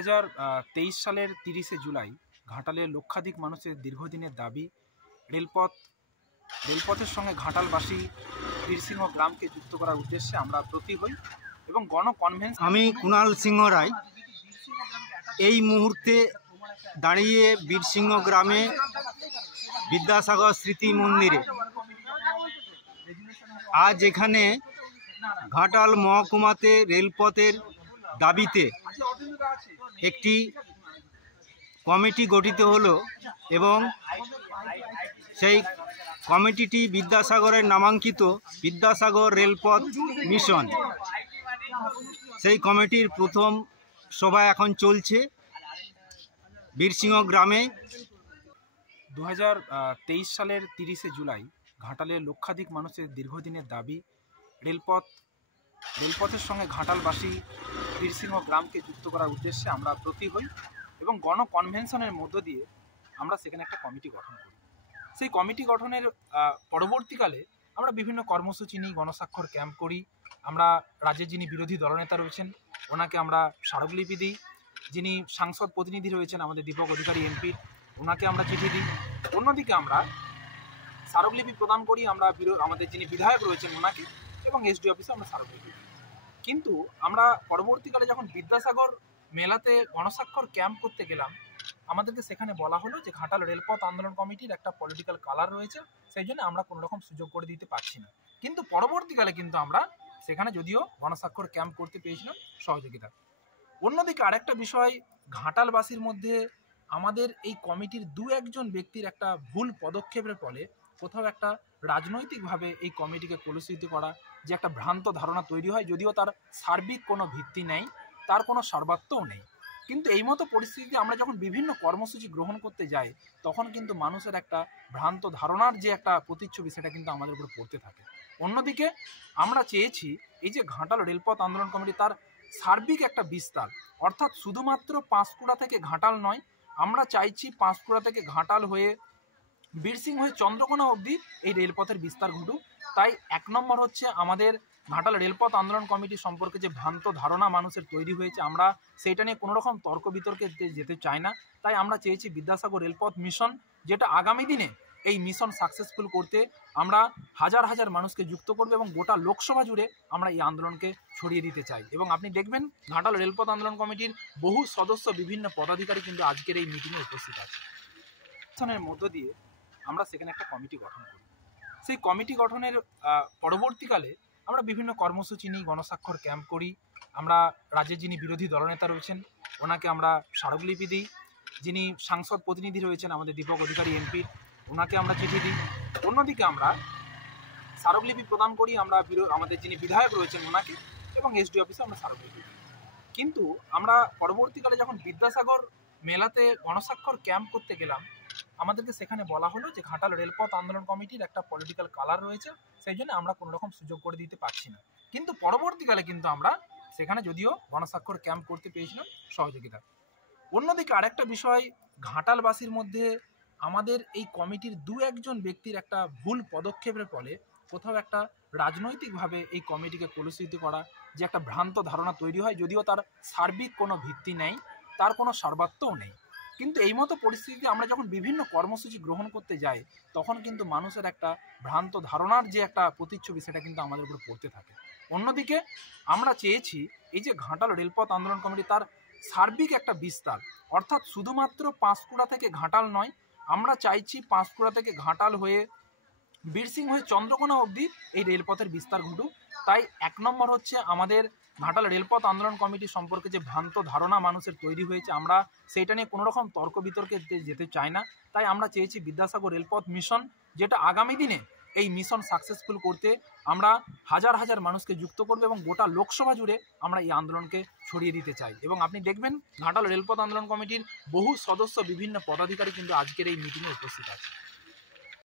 2023 সালের 30শে জুলাই ঘাটালের লক্ষাধিক মানুষের দীর্ঘদিনের দাবি রেলপথের সঙ্গে ঘাটালবাসী বীরসিংহ গ্রামকে যুক্ত করার উদ্দেশ্যে আমরা প্রতি হই এবং গণকনভেনশন। আমি কুণাল সিংহ রায় এই মুহূর্তে দাঁড়িয়ে বীরসিংহ গ্রামে বিদ্যাসাগর স্মৃতি মন্দিরে। আজ এখানে ঘাটাল মহকুমাতে রেলপথের দাবিতে একটি কমিটি গঠিত হলো এবং সেই কমিটিটি বিদ্যাসাগরের নামাঙ্কিত বিদ্যাসাগর রেলপথ মিশন। সেই কমিটির প্রথম সভা এখন চলছে বীরসিংহ গ্রামে। 2023 সালের 30শে জুলাই ঘাটালের লক্ষাধিক মানুষের দীর্ঘদিনের দাবি রেলপথের সঙ্গে ঘাটালবাসী বীরসিংহ গ্রামকে যুক্ত করার উদ্দেশ্যে আমরা প্রতি হই এবং গণকনভেনশনের মধ্য দিয়ে আমরা সেখানে একটা কমিটি গঠন করি। সেই কমিটি গঠনের পরবর্তীকালে আমরা বিভিন্ন কর্মসূচি নিয়ে গণস্বাক্ষর ক্যাম্প করি। আমরা রাজ্যের যিনি বিরোধী দলনেতা রয়েছেন ওনাকে আমরা স্মারকলিপি দিই। যিনি সাংসদ প্রতিনিধি রয়েছেন আমাদের দীপক অধিকারী এমপি, ওনাকে আমরা চিঠি দিই। অন্যদিকে আমরা স্মারকলিপি প্রদান করি আমরা আমাদের যিনি বিধায়ক রয়েছেন ওনাকে, এবং এসডি অফিসে আমরা স্মারকলিপি দিই। কিন্তু আমরা পরবর্তীকালে যখন বিদ্যাসাগর মেলাতে গণস্বাক্ষর ক্যাম্প করতে গেলাম, আমাদেরকে সেখানে বলা হলো যে ঘাটাল রেলপথ আন্দোলন কমিটির একটা পলিটিক্যাল কালার রয়েছে, সেই জন্য আমরা কোনো রকম সুযোগ করে দিতে পারছি না। কিন্তু পরবর্তীকালে কিন্তু আমরা সেখানে যদিও গণস্বাক্ষর ক্যাম্প করতে পেয়েছিলাম সহযোগিতা। অন্যদিকে আরেকটা বিষয়, ঘাটালবাসীর মধ্যে আমাদের এই কমিটির দু একজন ব্যক্তির একটা ভুল পদক্ষেপের ফলে কোথাও একটা রাজনৈতিকভাবে এই কমিটিকে কলুষিত করা যে একটা ভ্রান্ত ধারণা তৈরি হয়, যদিও তার সার্বিক কোনো ভিত্তি নেই, তার কোনো সর্বাত্মও নেই। কিন্তু এই মতো পরিস্থিতিতে আমরা যখন বিভিন্ন কর্মসূচি গ্রহণ করতে যাই তখন কিন্তু মানুষের একটা ভ্রান্ত ধারণার যে একটা প্রতিচ্ছবি সেটা কিন্তু আমাদের উপর পড়তে থাকে। অন্যদিকে আমরা চেয়েছি এই যে ঘাটাল রেলপথ আন্দোলন কমিটি তার সার্বিক একটা বিস্তার, অর্থাৎ শুধুমাত্র পাঁশকুড়া থেকে ঘাটাল নয়, আমরা চাইছি পাঁশকুড়া থেকে ঘাটাল হয়ে বীরসিংহ হয়ে চন্দ্রকোনা অবধি এই রেলপথের বিস্তার ঘটুক। তাই এক নম্বর হচ্ছে আমাদের ঘাটাল রেলপথ আন্দোলন কমিটি সম্পর্কে যে ভ্রান্ত ধারণা মানুষের তৈরি হয়েছে, আমরা সেইটা নিয়ে কোনো রকম তর্ক বিতর্কে যেতে চাই না। তাই আমরা চেয়েছি বিদ্যাসাগর রেলপথ মিশন, যেটা আগামী দিনে এই মিশন সাকসেসফুল করতে আমরা হাজার হাজার মানুষকে যুক্ত করব এবং গোটা লোকসভা জুড়ে আমরা এই আন্দোলনকে ছড়িয়ে দিতে চাই। এবং আপনি দেখবেন ঘাটাল রেলপথ আন্দোলন কমিটির বহু সদস্য, বিভিন্ন পদাধিকারী কিন্তু আজকের এই মিটিংয়ে উপস্থিত আছে। মিশনের মধ্য দিয়ে আমরা সেখানে একটা কমিটি গঠন করি। সেই কমিটি গঠনের পরবর্তীকালে আমরা বিভিন্ন কর্মসূচি নিয়ে গণস্বাক্ষর ক্যাম্প করি। আমরা রাজ্যের যিনি বিরোধী দলনেতা রয়েছেন ওনাকে আমরা স্মারকলিপি দিই। যিনি সাংসদ প্রতিনিধি রয়েছেন আমাদের দীপক অধিকারী এমপি, ওনাকে আমরা চিঠি দিই। অন্যদিকে আমরা স্মারকলিপি প্রদান করি আমরা আমাদের যিনি বিধায়ক রয়েছেন ওনাকে, এবং এসডি অফিসে আমরা স্মারকলিপি দিই। কিন্তু আমরা পরবর্তীকালে যখন বিদ্যাসাগর মেলাতে গণস্বাক্ষর ক্যাম্প করতে গেলাম, আমাদেরকে সেখানে বলা হলো যে ঘাটাল রেলপথ আন্দোলন কমিটির একটা পলিটিক্যাল কালার রয়েছে, সেই জন্য আমরা কোনো রকম সুযোগ করে দিতে পারছি না। কিন্তু পরবর্তীকালে কিন্তু আমরা সেখানে যদিও গণস্বাক্ষর ক্যাম্প করতে পেয়েছিলাম সহযোগিতা। অন্যদিকে আরেকটা বিষয়, ঘাটালবাসীর মধ্যে আমাদের এই কমিটির দু একজন ব্যক্তির একটা ভুল পদক্ষেপের ফলে কোথাও একটা রাজনৈতিকভাবে এই কমিটিকে কলুষিত করা যে একটা ভ্রান্ত ধারণা তৈরি হয়, যদিও তার সার্বিক কোনো ভিত্তি নেই, তার কোনো সর্বাত্মও নেই। কিন্তু এই মতো পরিস্থিতিতে আমরা যখন বিভিন্ন কর্মসূচি গ্রহণ করতে যাই তখন কিন্তু মানুষের একটা ভ্রান্ত ধারণার যে একটা প্রতিচ্ছবি সেটা কিন্তু আমাদের উপর পড়তে থাকে। অন্যদিকে আমরা চেয়েছি এই যে ঘাটাল রেলপথ আন্দোলন কমিটি তার সার্বিক একটা বিস্তার, অর্থাৎ শুধুমাত্র পাঁশকুড়া থেকে ঘাটাল নয়, আমরা চাইছি পাঁশকুড়া থেকে ঘাটাল হয়ে বীরসিংহ হয়ে চন্দ্রকোনা অবধি এই রেলপথের বিস্তার ঘটুক। তাই এক নম্বর হচ্ছে আমাদের ঘাটাল রেলপথ আন্দোলন কমিটি সম্পর্কে যে ভ্রান্ত ধারণা মানুষের তৈরি হয়েছে, আমরা সেইটা নিয়ে কোনো রকম তর্ক বিতর্কে যেতে চাই না। তাই আমরা চেয়েছি বিদ্যাসাগর রেলপথ মিশন, যেটা আগামী দিনে এই মিশন সাকসেসফুল করতে আমরা হাজার হাজার মানুষকে যুক্ত করব এবং গোটা লোকসভা জুড়ে আমরা এই আন্দোলনকে ছড়িয়ে দিতে চাই। এবং আপনি দেখবেন ঘাটাল রেলপথ আন্দোলন কমিটির বহু সদস্য, বিভিন্ন পদাধিকারী কিন্তু আজকের এই মিটিংয়ে উপস্থিত আছে।